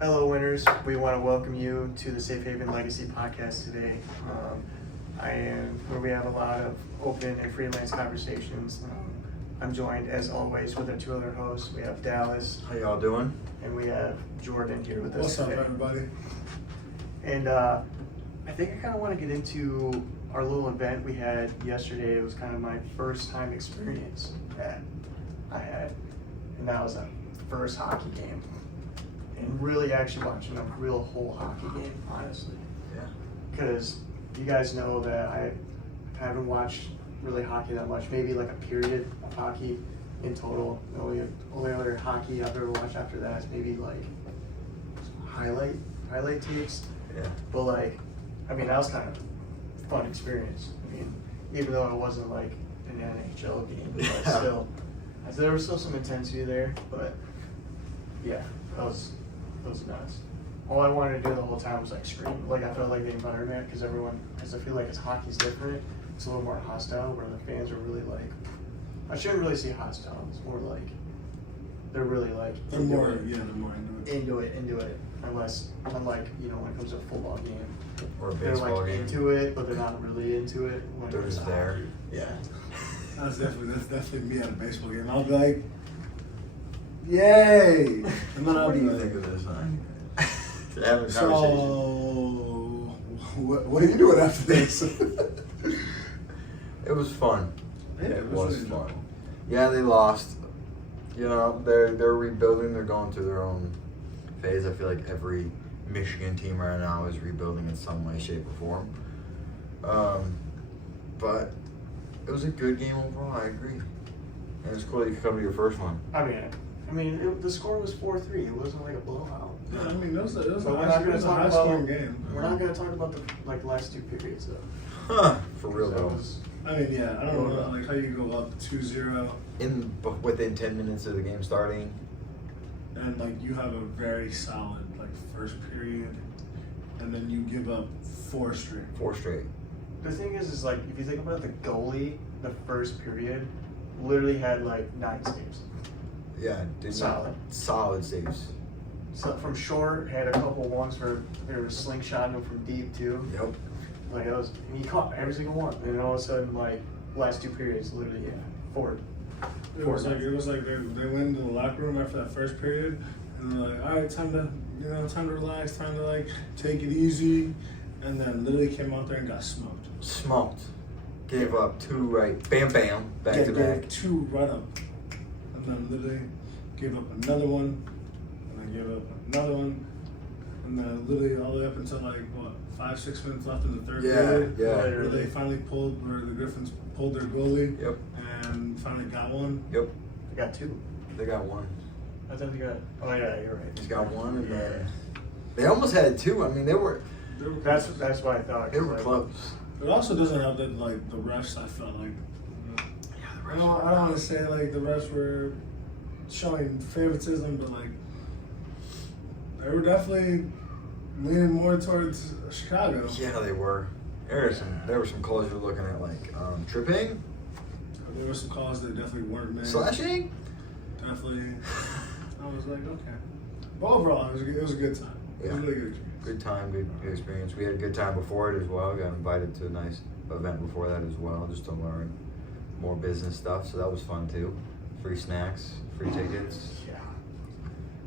Hello, winners. We want to welcome you to the Safe Haven Legacy Podcast today. Where we have a lot of open and freelance conversations. I'm joined, as always, with our two other hosts. We have Dallas. How y'all doing? And we have Jordan here with us today. What's up, everybody? And I think I kind of want to get into our little event we had yesterday. It was kind of my first time experience that I had. And that was a first hockey game. And really actually watching a real whole hockey game, honestly. Yeah. Because you guys know that I haven't watched really hockey that much. Maybe like a period of hockey in total. The only other hockey I've ever watched after that is maybe like highlight tapes. Yeah. But like, I mean, that was kind of a fun experience. I mean, even though it wasn't like an NHL game, but still, there was still some intensity there. But yeah, that was nuts. All I wanted to do the whole time was like scream. Like I felt like the environment, because I feel like hockey's different. It's a little more hostile, where the fans are really like, I shouldn't really say hostile. It's more like they're really like they're more into it. Unlike when it comes to a football game, Or a they're baseball like game. into it, but they're not really into it. When They're just there. hockey. Yeah. That's definitely me at a baseball game. I'll be like, yay! And then What do you think of this, man? Having a conversation. So, what are you doing after this? It was fun. Yeah, It was really fun. fun. Yeah, they lost. You know, they're rebuilding. They're going through their own phase. I feel like every Michigan team right now is rebuilding in some way, shape, or form. But it was a good game overall. I agree. And it's cool that you could come to your first one. The score was 4-3. It wasn't like a blowout. Yeah, I mean, it was a We're not going to talk about high-scoring game. We're not going to talk about the last two periods though. Huh. For real That though. was- I mean, yeah, I don't know, like how you go up 2-0 Within 10 minutes of the game starting. and like you have a very solid like first period, and then you give up 4 straight. 4 straight. The thing is like if you think about the goalie, the first period literally had like 9 saves. Yeah, solid saves. So from short, had a couple ones where they were slingshotting him from deep too. Yep. Like he caught every single one, and then all of a sudden, like last 2 periods, literally, forward. It was like they went into the locker room after that first period, and they're like, all right, time to relax, time to like take it easy, and then literally came out there and got smoked. Gave up 2 right, bam, back to back. 2 right up, and then literally gave up another one, and then gave up another one, and then literally all the way up until like 5-6 minutes left in the third period. Yeah. Where they finally where the Griffins pulled their goalie. Yep. And finally got one. Yep. They got 2. They got 1. I thought they got. Oh yeah, you're right. He's got 1, and then they almost had 2. I mean, they were. That's what I thought. They were close. It also doesn't help that like the refs. I felt like. I don't want to say like the refs were showing favoritism, but like they were definitely leaning more towards Chicago. Yeah, they were. There were some calls you're looking at like tripping. There were some calls that definitely weren't made. Slashing. Definitely. I was like, okay. But overall, it was a good time. It was a really good experience. Good time, good experience. We had a good time before it as well. Got invited to a nice event before that as well, just to learn more business stuff. So that was fun too. Free snacks, free tickets. Yeah.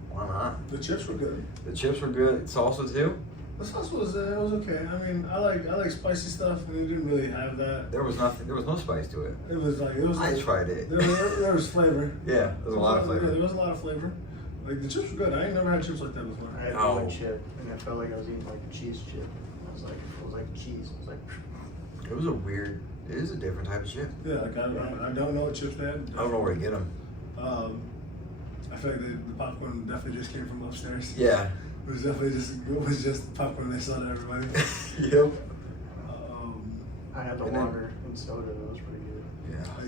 Why not? The chips were good. The chips were good. Salsa too. The sauce was okay. I mean, I like spicy stuff, and it didn't really have that. There was nothing. There was no spice to it. It was like I tried it. There was flavor. Yeah, there was a lot of flavor. Yeah, there was a lot of flavor. Like the chips were good. I ain't never had chips like that before. I had one chip, and I felt like I was eating like a cheese chip. It was like cheese. I was like. It was a weird. It is a different type of chip. Yeah, like I don't know what chips they had. I don't know where to get them. I feel like the popcorn definitely just came from upstairs. Yeah. It was just popcorn they saw to everybody. Yep. I had the water and soda. That was pretty good.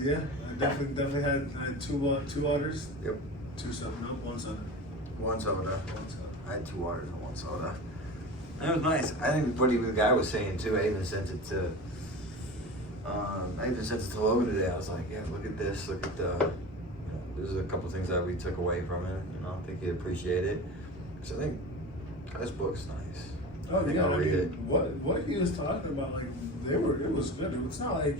Yeah. I definitely had two waters. Yep. 2 soda. Nope, 1 soda. 1 soda. 1 soda. I had 2 waters and 1 soda. That was nice. I think what the guy was saying too. I even sent it to Logan today. I was like, yeah, look at this. Look at the. There's a couple things that we took away from it. I think he'd appreciate it. So I think This book's nice. Oh, I think yeah, I'll read it. What he was talking about, like, it was good. It's not like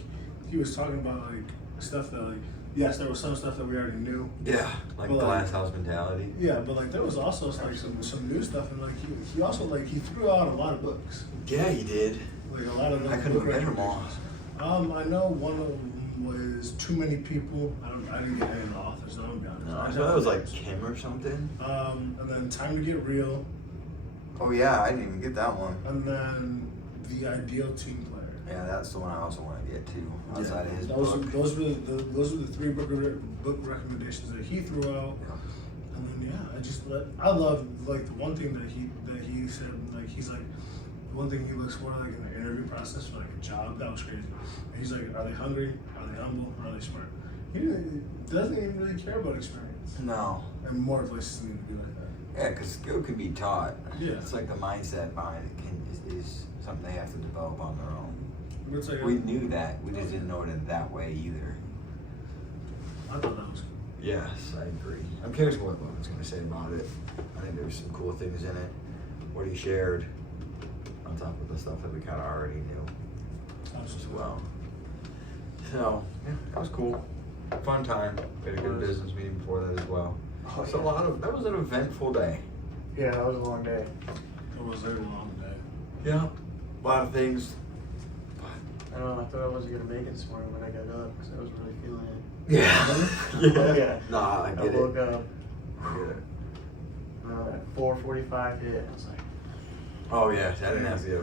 he was talking about, like, stuff that, like, yes, there was some stuff that we already knew. Yeah, like But, glass house mentality. Yeah, but, like, there was also, like, some new stuff, and, like, he also, like, he threw out a lot of books. Yeah, he did. Like, a lot of I couldn't remember them all. I know one of them was Too Many People. I didn't get any of the authors, I'm gonna be honest. No, I thought that was like Kim or something. And then Time to Get Real, Oh yeah, I didn't even get that one. and then The Ideal Team Player. Yeah, that's the one I also want to get to. Outside of his those book. those were the three book recommendations that he threw out. Yeah. And then I love like the one thing that he said, like he's like the one thing he looks for like in the interview process for like a job. That was crazy. And he's like, are they hungry? Are they humble? Are they smart? He doesn't even really care about experience. No. And more places need to be like that. Yeah, because skill can be taught. Yeah. It's like the mindset behind it is something they have to develop on their own. It's like We knew that. We just didn't know it in that way either. I thought that was cool. Yes, I agree. I'm curious what Logan's going to say about it. I think there's some cool things in it. What he shared on top of the stuff that we kind of already knew as well. So, yeah, that was cool. Fun time. We had a good business meeting before that as well. Oh, So that was an eventful day. Yeah, that was a long day. It was a very long day. Yeah. A lot of things. I don't know, I thought I wasn't gonna make it this morning when I got up because I was really feeling it. Yeah. Yeah. Nah, I I get woke it. up, I get it. at 4:45 hit, I was like, Oh yeah, I didn't have to get a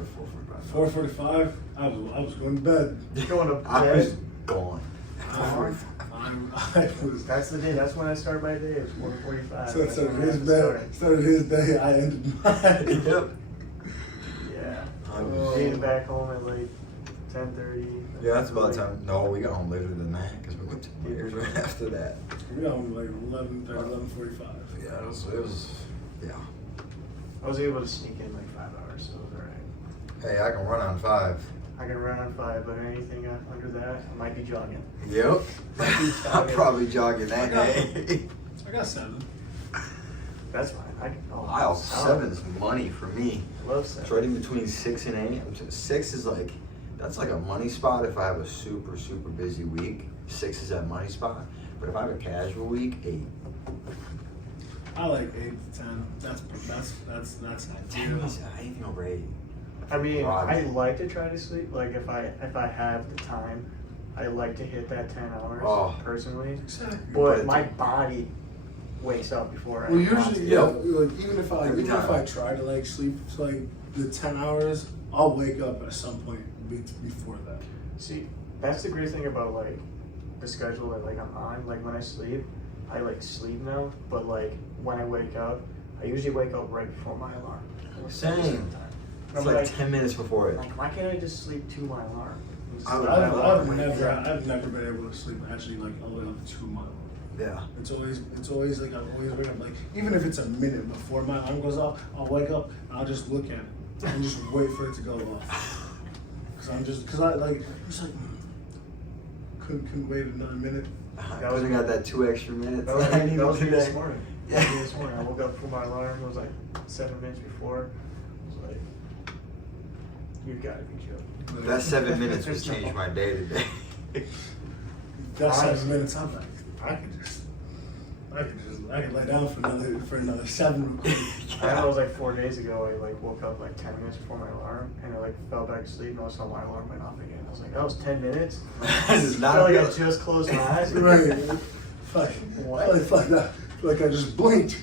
4:45. 4:45. I was going to bed. going to I was bed. gone. I was. That's the day, that's when I start my day, it's 4:45. So That's started when I his have to start. day. Started his day. I ended mine. Yep. Yeah. I was- Made it back home at like 10:30. Yeah, that's about the time. No, we got home later than that because we went to beers right after that. We got home like 11:45. Yeah, it was. Yeah. I was able to sneak in like 5 hours, so it was alright. Hey, I can run on 5. I can run on 5, but anything under that, I might be jogging. Yep. I'm probably jogging that day. I got 7. That's fine. Wow, 7's money for me. I love 7. It's right in between 6 and 8. 6 is like, that's like a money spot if I have a super, super busy week. 6 is that money spot. But if I have a casual week, 8. I like 8 to 10. That's 10 is anything over 8. I mean, Right. I like to try to sleep. Like if I have the time, I like to hit that 10 hours personally. Exactly. But my body wakes up before Well, I want usually, to. yeah. Like even if Every time. I try to like sleep like the 10 hours, I'll wake up at some point before that. See, that's the great thing about like the schedule that like I'm on. Like when I sleep, I like sleep now. But like when I wake up, I usually wake up right before my alarm. Same. It's I'm like 10 minutes before it. Like, why can't I just sleep to my alarm? Just I would- sleep my alarm I've when I get up. never been able to sleep actually like all the way up to my alarm. Yeah. It's always like I'm always waking up like even if it's a minute before my alarm goes off, I'll wake up and I'll just look at it and just wait for it to go off. Cause I like just like couldn't wait another minute. That was, we got that 2 extra minutes. That was, I need that was me today. this morning. Yeah. That was me this morning. I woke up for my alarm. It was like 7 minutes before. I was like, you gotta be joking. That 7 minutes would change my day today. That 7 minutes, I'm like, I could lay down for another 7 real quick. I know it was like 4 days ago. I like woke up like 10 minutes before my alarm, and I like fell back to sleep, and all of a sudden my alarm went off again. I was like, that was 10 minutes. This is I not felt like I good. just closed my eyes. Right. Fuck. What? Like that. Like I just blinked.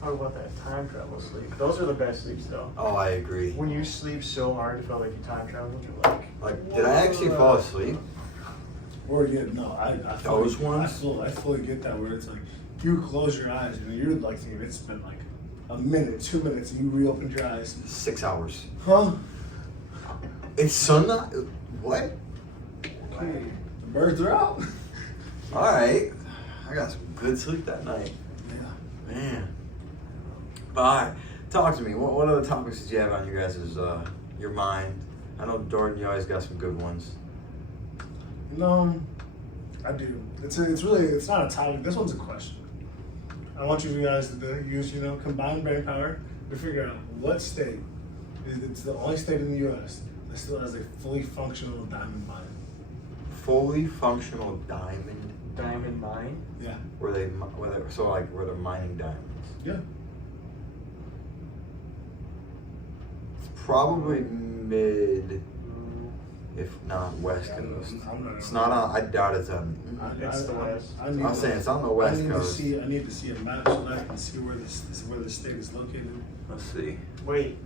Talk about that time travel sleep. Those are the best sleeps though. Oh, I agree. When you sleep so hard, it felt like you time traveled. You're like, Did I actually fall asleep? Or yeah, no, I Those ones? I fully get that where it's like you close your eyes and you're like thinking it's been like a minute, 2 minutes, and you reopen your eyes. 6 hours. Huh? It's sunlight? What? The birds are out. Alright. I got some good sleep that night. Yeah. Man. Alright. Talk to me. What other topics did you have on your guys' your mind? I know Jordan, you always got some good ones. No, I do. It's not a topic. This one's a question. I want you guys to use, combined brain power to figure out what state it's the only state in the U.S. that still has a fully functional diamond mine. Fully functional diamond. Diamond mine? Yeah. Where they're mining diamonds. Yeah. It's probably mid, if not west coast. It's not on. I doubt it's on. It's the west. I'm saying it's on the west coast. I need to see a map so that I can see where the state is located. Let's see. Wait.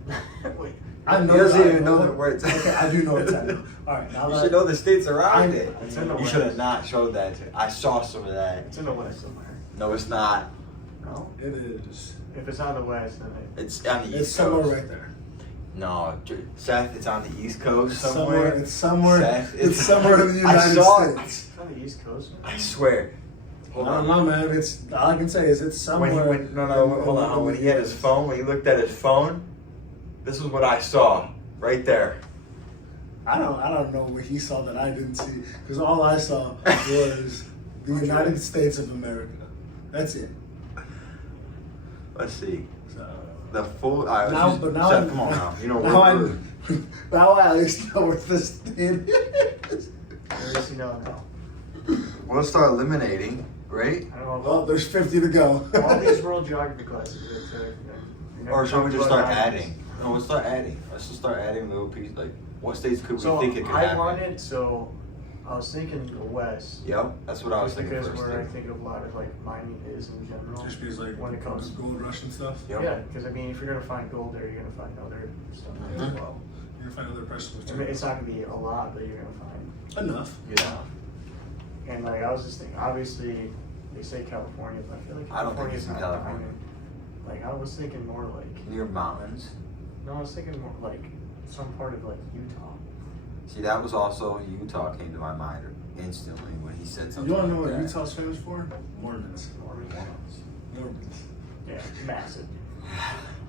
Wait. I know. He doesn't even know where it's at. Okay, I do know it's at. All right, now You should know the states around it. It's in the You west. should have not showed that. I saw some of that. It's in the west somewhere. No, it's not. No? It is. If it's on the west, then It's on the It's east somewhere coast. right there. No, Seth, it's on the east coast It's somewhere. It's somewhere. Seth, It's somewhere in the United States. it's on the east coast. I swear. Hold I on. don't know, man. It's all I can say is it's somewhere. Hold on. When he had his phone, when he looked at his phone, this is what I saw right there. I don't know what he saw that I didn't see because all I saw was the United States of America. That's it. Let's see. So The full. now, but now, Seth, come on now. You know now what? now I at least know where the state is. At least you know now. We'll start eliminating, right? I don't know. Well, there's 50 to go. All these world geography classes. Or shall we just start adding? No, we'll start adding. Let's just start adding little pieces. Like, what states could we So think it could I happen? wanted. So I was thinking the west. Yep, that's what I was Just thinking because first. where I Too. think a lot of like mining is in general. Just because like when it comes gold rush and stuff. Yep. Yeah, because I mean, if you're gonna find gold there, you're gonna find other stuff there as Mhm. well. You're gonna find other precious I mean, materials. it's not gonna be a lot, but you're gonna find Enough. Yeah. And like I was just thinking, obviously they say California, but I feel like I don't think California's it's in not California. diamond. Like I was thinking more like Near mountains. no, I was thinking more like some part of like Utah. See, that was also Utah came to my mind instantly when he said something. You wanna know like what that. Utah's famous for? Mormons. Mormons. Mormons. Yeah, massive.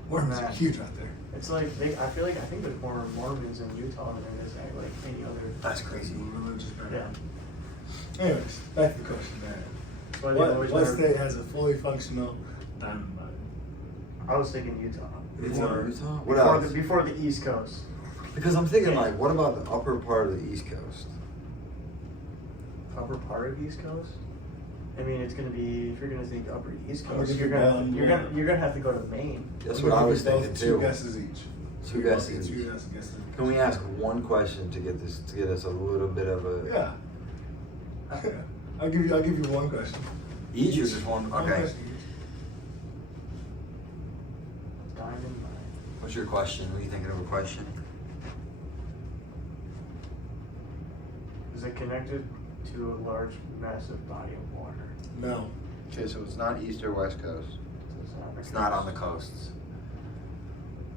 Mormons are Nah. huge out there. It's like I think there's more Mormons in Utah than there is like any other. That's crazy. Religious background. Yeah. Anyways, back to the question, man. So I think always What better- state has a fully functional diamond mine? I was thinking Utah. It's Before- in Utah? What Before else? before the East Coast. Because I'm thinking, like, what about the upper part of the East Coast? Upper part of East Coast. I mean, it's gonna be if you're gonna think Upper East I'm Coast, gonna you're give gonna you you're gonna have to go to Maine. That's I'm what I gonna was give you thinking both too. Two guesses each. Two guesses Two each. guesses. Can we ask one question to get this to get us a little bit of a Yeah. I'll give you one question. each or just one? One Okay. question each. Diamond mine. What's your question? What are you thinking of a question? Is it connected to a large, massive body of water? No. Okay, so it's not east or west coast. So It's not on the coasts.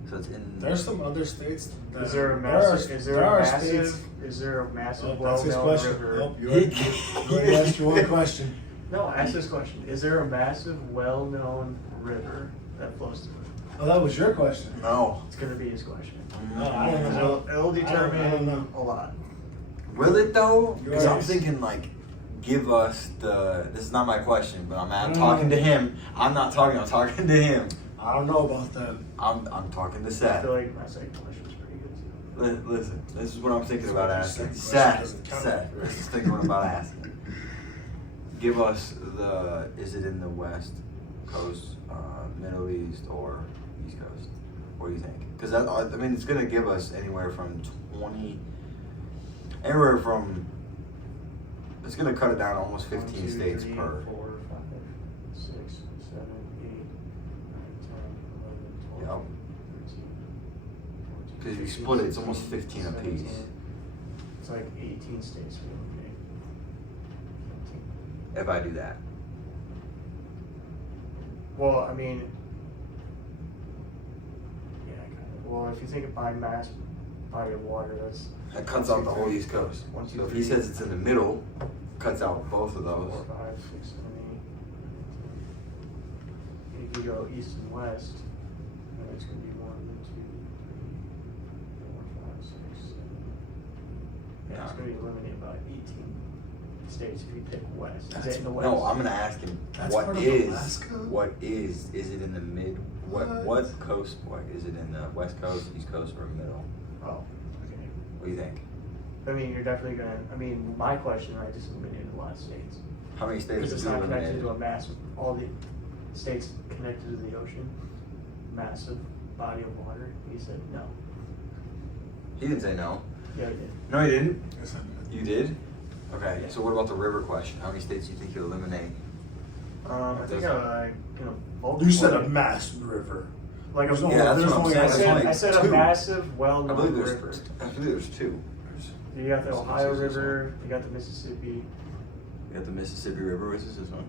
So it's in. There's some other states. That Is there a are- massive? Is there a states- massive? Is there a massive Oh, that's his well-known question. river? Nope, you already asked your one question. No, ask this question. Is there a massive, well-known river that flows through it? Oh, that was your question. No. It's gonna be his question. Oh, I don't Because know. it'll determine I don't know. a lot. Will it though? Because I'm Yours. thinking like, give us the. This is not my question, but I'm Mm. talking to him. I'm not talking. I'm talking to him. I don't know about that. I'm talking to I Seth. feel like my second question was pretty good too. Listen, this is what I'm thinking about asking. Second question Seth, doesn't count. this is thinking what I'm about asking. Give us the. Is it in the West Coast, Middle East, or East Coast? What do you think? Because I mean, it's gonna give us anywhere from 20. Anywhere from. It's gonna cut it down to almost 15 1, 2, states 3, per. 4, 5, 6, 7, 8, 9, 10, 11, 12, Yep. 13, 14, Because if you 15, split it, it's almost 16, 15 apiece. 17. It's like 18 states we eliminate. 15. If I do that. Well, I mean, yeah, kind of. Well, if you think of by mass body of water, that's That cuts out the whole East Coast. 1, 2, So if 3, he says it's in the middle, cuts out both of 4, those. 5, 6, 7, 8. If you go east and west, then it's going to be 1, 2, 3, 4, 5, 6, 7. Yeah, it's going to be eliminated about 18 states if you pick west. Is That's- it in the west? No, I'm gonna ask him That's what part of is Alaska? what is it in the What coast? Like, is it in the West Coast, East Coast, or middle? Oh, okay. What do you think? I mean, you're definitely gonna. I mean, my question, I just eliminated a lot of states. How many states Because have it's you not connected eliminated? to a massive. All the states connected to the ocean, massive body of water. He said no. He didn't say no. Yeah, he did. No, he didn't. Yes, I did. You did? Okay, Yeah. so what about the river question? How many states do you think you'll eliminate? I think I'm gonna vote You said for a it. mass river. Like a There's only- Yeah, that's there's what I'm only- saying. I There's said, only I said two. a massive, I well-known believe river. there's two. You got the Ohio There's- River, you got the Mississippi, You got the Mississippi River, which is this one.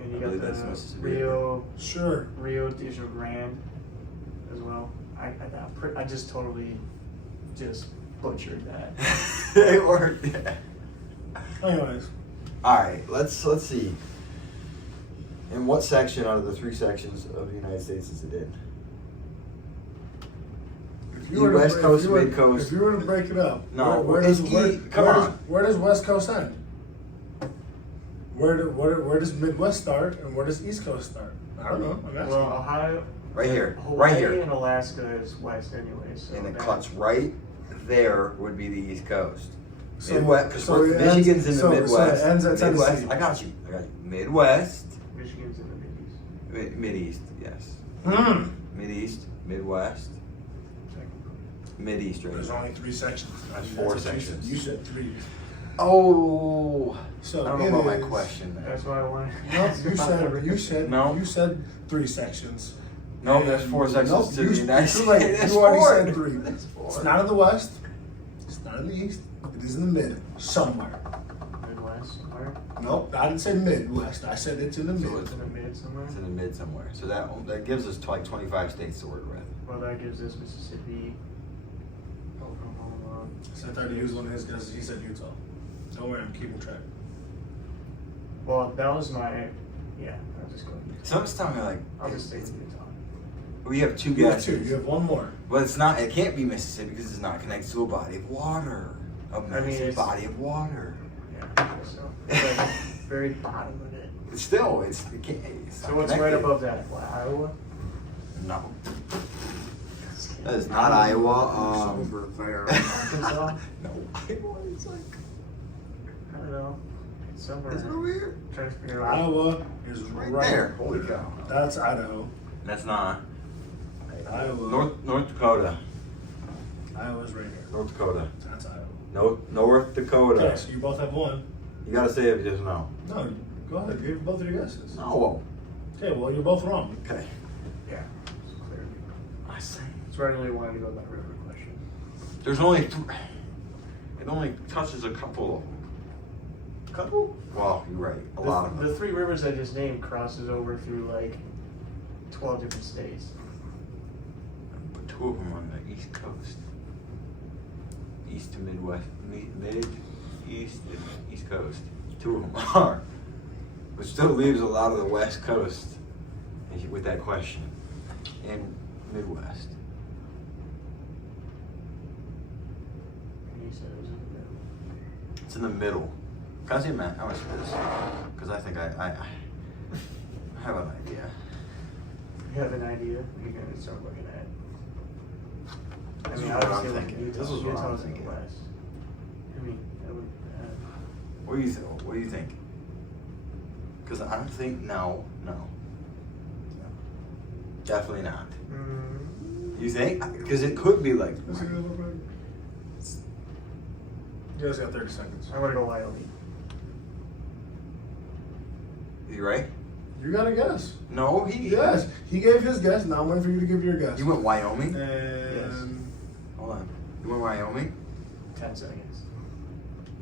and you I got believe that's the Mississippi Sure. Rio de Janeiro as well. I just totally just butchered that. It worked. Yeah. Anyways, All right, let's see. In what section out of the three sections of the United States is it in? if The you were to West break- Coast, if you were- Mid Coast. If you were to break it up, No, where it's does where, key- come where on. Does, where does West Coast end? Where does Midwest start and where does East Coast start? I don't know. I'm asking. Well, Ohio, Right here, Hawaii right here. and Alaska is west anyway. So And it that- cuts right there would be the East Coast. So- Midwest, because so it Michigan's ends- in the Midwest. So it ends at Midwest, Tennessee. I got you. Midwest, Michigan's in the Mideast. Mid-East, yes. Mid-East, Midwest, Mid-East right There's here. only three sections. That's That's four what you said. sections. You said three. Oh, So I don't know it about my is- question there. That's why I wanted. No, you said three sections. No, there's four And- sections nope, to you- the United you're right. States. There's You already four. said three. There's four. It's not in the West. It's not in the East. It is in the mid somewhere. Midwest somewhere. Nope, I didn't say Midwest. I said it's in the So mid. It's in the mid somewhere. It's in the mid somewhere. So that gives us like 25 states to work with. Well, that gives us Mississippi, Oklahoma. So I thought he used one of his guesses. He said Utah. Don't worry, I'm keeping track. Well, that was my. Yeah, I'll just go. Utah. Something's telling me like I'll just stick it's, with Utah. we have two You have guesses. two. You have one more. But it's not. It can't be Mississippi because it's not connected to a body of water. A mean, massive it's- body of water. Yeah, I guess so. It's like very bottom of it. Still, it can't. It's So not what's right connected. above that? What, Iowa? No, that is not Iowa. over there. Arkansas? No, Iowa is like. I don't know. It's somewhere. Is it over here? Trying to figure out. Iowa is Right right there. Holy cow. That's Idaho. That's not. Iowa. North Dakota. Iowa's right here. North Dakota. That's Iowa. No, North Dakota. Okay, so you both have one. You gotta say it just no. No, go ahead. Give both of your guesses. No. Okay, well, you're both wrong. Okay. Yeah. It's clearly. I say. That's where I really wanted to go with that river question. There's only it only touches a couple. Couple? Well, you're right. A lot of The them. three rivers I just named crosses over through like 12 different states. But two of them on the East Coast. East to Midwest, mid, East, and East Coast. Two of them are. Which still leaves a lot of the West Coast with that question. And Midwest. And you said it was in the middle. It's in the middle. Can I see a map? How much is this? Because I think I have an idea. You have an idea? You're gonna start looking at. I This mean, is what I'm obviously, like thinking. Utah, This is what I'm Utah's in thinking. the west. I mean, that would. What do you think? What do you think? Because I don't think no. Definitely not. You think? Because it could be like. Let's see a little bit. You guys got 30 seconds. I'm gonna go Wyoming. You right? You got a guess. No, he. Yes, he gave his guess. Now I'm waiting for you to give your guess. You went Wyoming. And Hold on. You went Wyoming. 10 seconds.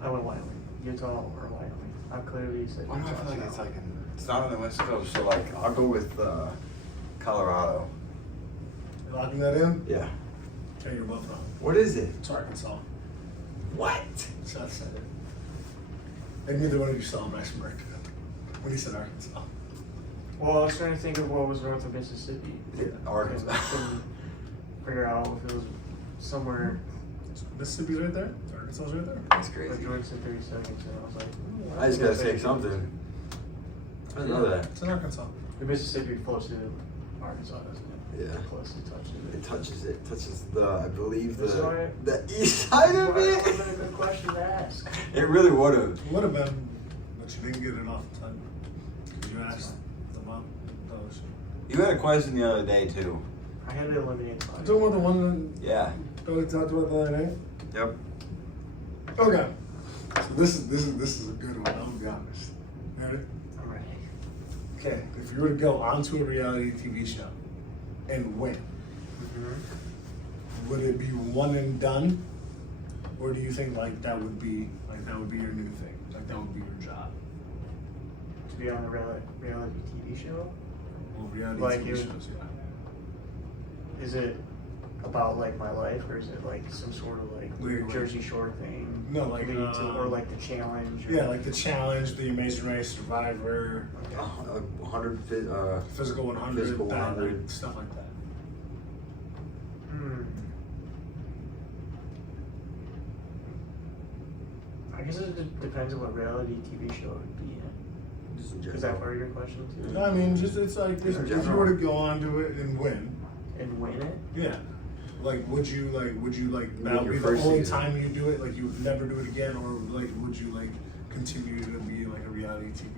I went Wyoming. Utah or Wyoming. I clearly said Why do I Utah. feel like it's like it's not on the West Coast? So like I'll go with Colorado. you locking that in? Yeah. Okay, you're both wrong. What is it? It's Arkansas. What? Seth said it. And neither one of you saw him. I smirked when he said Arkansas. Well, I was trying to think of what was north of Mississippi. Arkansas. I couldn't figure out if it was somewhere. So Mississippi's right there. Arkansas's right there. That's But crazy. George said 30 seconds, and I was like, I just gotta say something. I didn't know that. It's in Arkansas. The Mississippi flows through Arkansas, doesn't it? Yeah. Plus it touches it. It touches the, I believe, That's why- the east side of That's why it. it would have been a good question to ask. It really would have. Would have been, but you didn't get it off the time. You asked about those. You had a question the other day too. I had to eliminate the You talking about the one Yeah. that we talked about the other day? Yep. Okay. So this is a good one. I'm gonna be honest. Ready? I'm ready. Okay. If you were to go onto a reality TV show and win, would it be one and done, or do you think like that would be your new thing? Like that would be your job? To be on a reality TV show? Well, reality Like TV you- shows, yeah. Is it about like my life, or is it like some sort of like weird Like- Jersey Shore thing? No, like, leading to, or like the challenge? Or, Yeah, like the challenge, the Amazing Race, Survivor, 100. Physical 100, Physical that, 100. like, stuff like that. I guess it depends on what reality TV show it would be in. Just in Is that general. part of your question too? No, I mean, just it's like Just in if you general. were to go on to it and win, And win it? yeah. Would you that Make would your be the first only season. time you do it? Like you would never do it again, or like would you like continue to be like a reality TV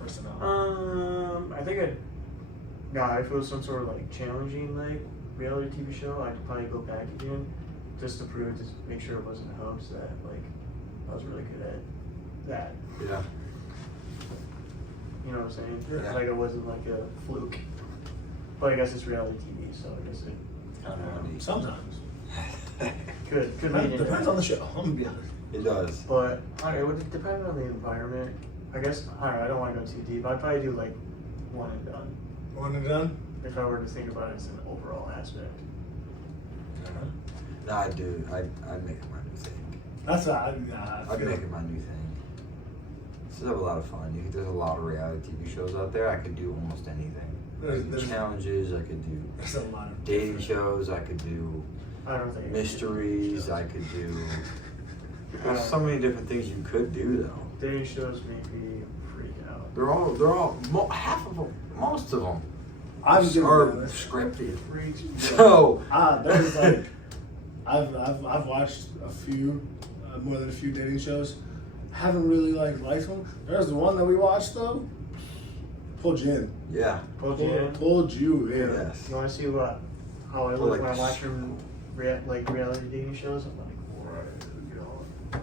personnel? I think if it was some sort of like challenging like reality TV show, I'd probably go back again just to prove, just make sure it wasn't a hoax, that like I was really good at that. Yeah. You know what I'm saying? Yeah. Like it wasn't like a fluke. But I guess it's reality TV, so I guess it Kind of neat. Sometimes. could mean it. Depends on the show. I'm gonna be honest. It does. But it would depend on the environment. I guess I don't want to go too deep. I'd probably do like one and done. One and done. If I were to think about it as an overall aspect. No, I do. I'd make it my new thing. That's I'd make it my new thing. This is a lot of fun. There's a lot of reality TV shows out there. I could do almost anything. I could do There's- challenges. I could do There's a lot of dating shows. I could do I don't think mysteries. I could do. There's so many different things you could do though. dating shows make me freak out. They're all half of them, most of them I'm are gonna be honest. scripted. Freaks me out. So There's like, I've watched a few, more than a few dating shows. Haven't really liked them. There's the one that we watched though. Pulled you in. yeah, Pulled you in. Pulled you in. yes. You want to see how I Well, look like when I the watch them reality dating shows? I'm like, what? You know,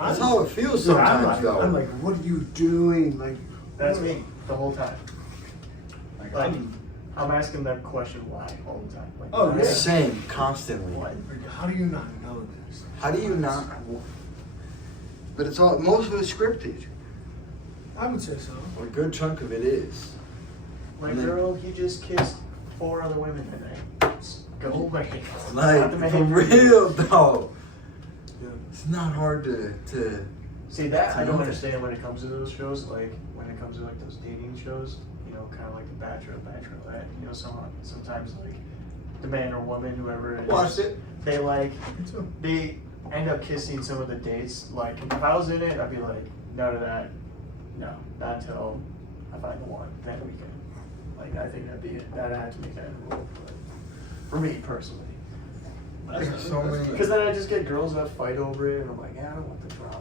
That's how it feels Dude, sometimes though. I'm like, what are you doing? Like, that's me the whole time. Like, Like, I'm asking that question why all the time. Like, Oh, why? yeah. Same, constantly. What? how do you not know this? How do you not? But it's all, most of it's scripted. I would say so. A good chunk of it is. My And then- girl, he just kissed 4 other women today. Go away. Like, Not the for main- real though. Yeah. It's not hard to See that I don't Okay. understand when it comes to those shows. Like when it comes to like those dating shows, you know, kind of like The Bachelor, Bachelorette. You know, sometimes like the man or woman, whoever it is, watch it. they like Me too. they end up kissing some of the dates. Like if I was in it, I'd be like, no to that, no, not until I find the one. Then we can. Like I think that had to be kind of rule for me personally. There's so many. Because then I just get girls that fight over it, and I'm like, yeah, I don't want the drama.